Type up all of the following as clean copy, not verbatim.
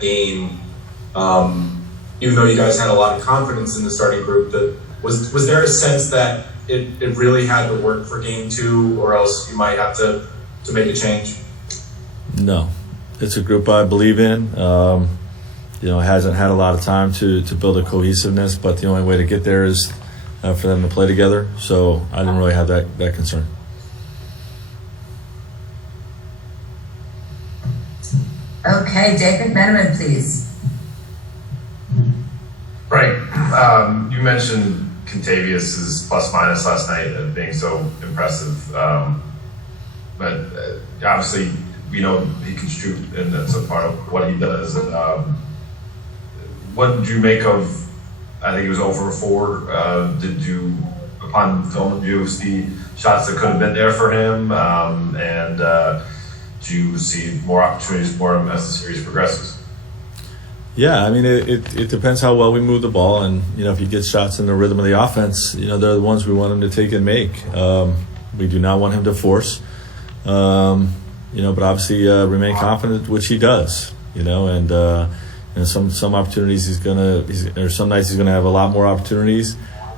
that game, even though you guys had a lot of confidence in the starting group, was there a sense that it really had to work for game 2, or else you might have to make a change? No, it's a group I believe in. Hasn't had a lot of time to build a cohesiveness, but the only way to get there is for them to play together. So I didn't really have that concern. Okay, David Meneman, please. Right. You mentioned Contavious' plus-minus last night as being so impressive. But obviously, we know he can shoot, and that's a part of what he does. What did you make of, I think it was over 4, did you, upon film, did you see shots that could have been there for him? And do you see more opportunities for him as the series progresses? Yeah, I mean, it depends how well we move the ball, and if he gets shots in the rhythm of the offense, they're the ones we want him to take and make. We do not want him to force, but obviously remain confident, which he does. And some opportunities some nights he's gonna have a lot more opportunities,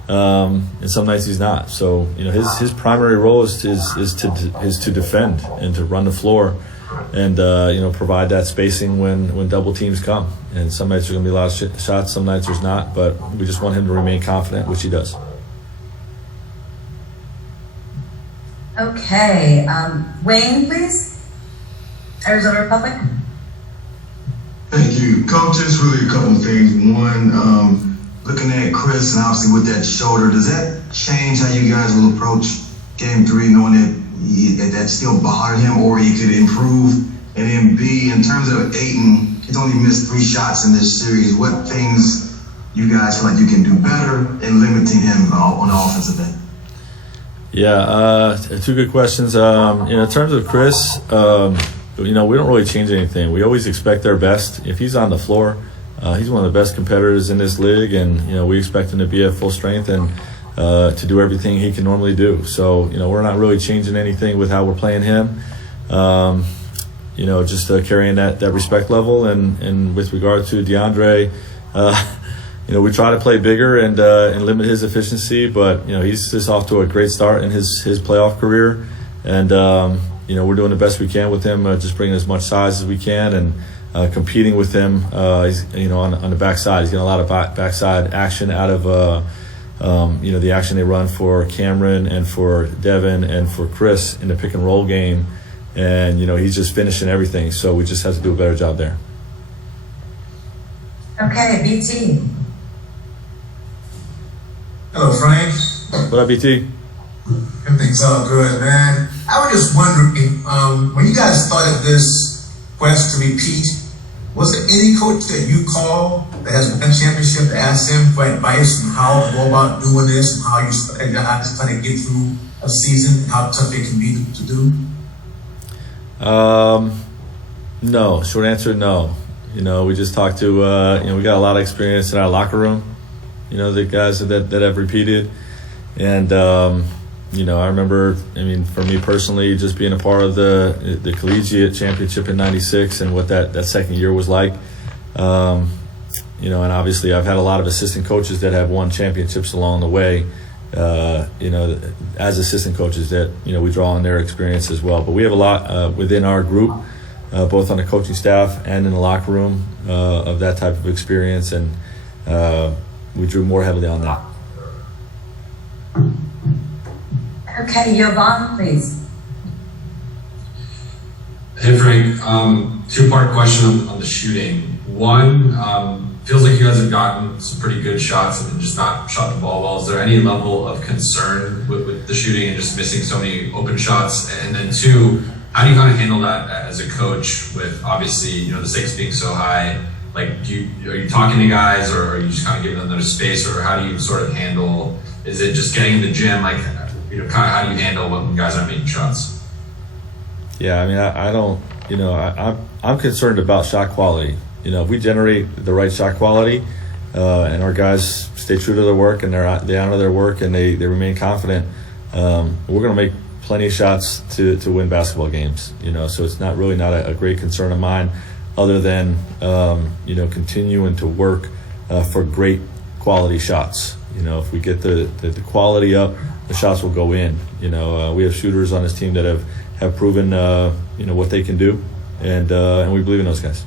and some nights he's not. So his primary role is to defend and to run the floor, and provide that spacing when double teams come. And some nights there's gonna be a lot of shots, some nights there's not. But we just want him to remain confident, which he does. Okay, Wayne, please. Arizona Republic. Thank you, Coach. Just really a couple of things. One, looking at Chris, and obviously with that shoulder, does that change how you guys will approach Game 3, knowing that still bothered him, or he could improve? And then B, in terms of Ayton, he's only missed 3 shots in this series. What things you guys feel like you can do better in limiting him on the offensive end? Yeah, 2 good questions. In terms of Chris, we don't really change anything. We always expect our best. If he's on the floor, he's one of the best competitors in this league, and we expect him to be at full strength and to do everything he can normally do. So we're not really changing anything with how we're playing him. Just carrying that respect level. And with regard to DeAndre, we try to play bigger and limit his efficiency, but he's just off to a great start in his playoff career, and we're doing the best we can with him, just bringing as much size as we can and competing with him. He's on the backside. He's getting a lot of backside action out of the action they run for Cameron and for Devin and for Chris in the pick and roll game, and he's just finishing everything. So we just have to do a better job there. Okay, BT. Hello, Frank. What up, BT? Everything's all good, man. I was just wondering, when you guys started this quest to repeat, was there any coach that you call that has won a championship to ask them for advice on how to go about doing this and how to kind of get through a season and how tough it can be to do? No. Short answer, no. We just talked to, we got a lot of experience in our locker room, the guys that have repeated. And, I remember, for me personally, just being a part of the collegiate championship in '96 and what that second year was like. And obviously I've had a lot of assistant coaches that have won championships along the way, as assistant coaches that, we draw on their experience as well. But we have a lot within our group, both on the coaching staff and in the locker room, of that type of experience. And we drew more heavily on that. Okay, Jovan, please. Hey, Frank. 2-part question on the shooting. One, feels like you guys have gotten some pretty good shots and just not shot the ball well. Is there any level of concern with the shooting and just missing so many open shots? And then 2, how do you kind of handle that as a coach with obviously, the stakes being so high? Like, are you talking to guys, or are you just kind of giving them their space, or how do you sort of handle? Is it just getting in the gym? Like, kind of how do you handle when guys aren't making shots? Yeah, I don't. I'm concerned about shot quality. If we generate the right shot quality, and our guys stay true to their work and they honor their work and they remain confident, we're going to make plenty of shots to win basketball games. So it's not a great concern of mine. other than continuing to work for great quality shots. If we get the quality up, the shots will go in. We have shooters on this team that have proven what they can do, and we believe in those guys.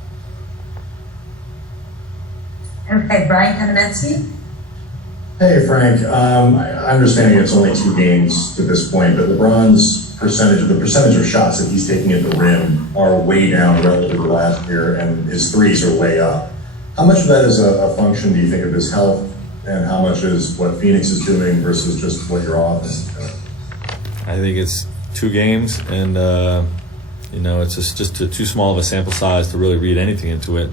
Okay, Brian Kamenetsky. Hey, Frank. I understand it's only 2 games to this point, but LeBron's percentage of shots that he's taking at the rim are way down relative to last year, and his threes are way up. How much of that is a function, do you think, of his health, and how much is what Phoenix is doing versus just what your offense is doing? I think it's 2 games, and it's just too small of a sample size to really read anything into it.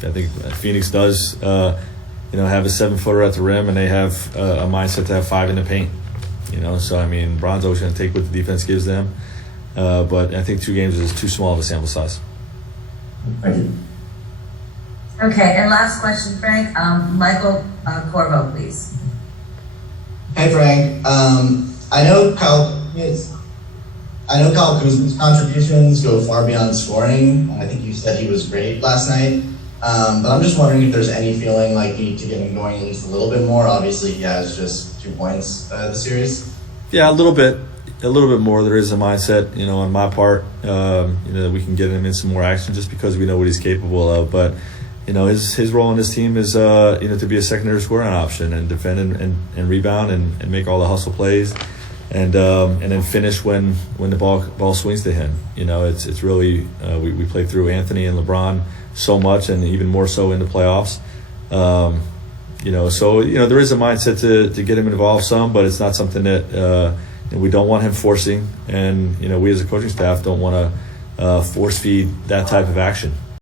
I think Phoenix does, have a 7-footer at the rim, and they have a mindset to have 5 in the paint. So I mean, Bron's always going to take what the defense gives them, but I think 2 games is too small of a sample size. Thank you. Okay, and last question, Frank. Michael Corvo, please. Hey, Frank. I know Kyle Kuzma's contributions go far beyond scoring. I think you said he was great last night. But I'm just wondering if there's any feeling like you need to get him going at least a little bit more. Obviously, he has just 2 points this series. Yeah, a little bit more. There is a mindset, on my part, that we can get him in some more action just because we know what he's capable of. But his role in this team is to be a secondary scoring option and defend and rebound and make all the hustle plays, and then finish when the ball swings to him. It's really we play through Anthony and LeBron so much, and even more so in the playoffs. So there is a mindset to get him involved some, but it's not something that we don't want him forcing, and we as a coaching staff don't want to force feed that type of action.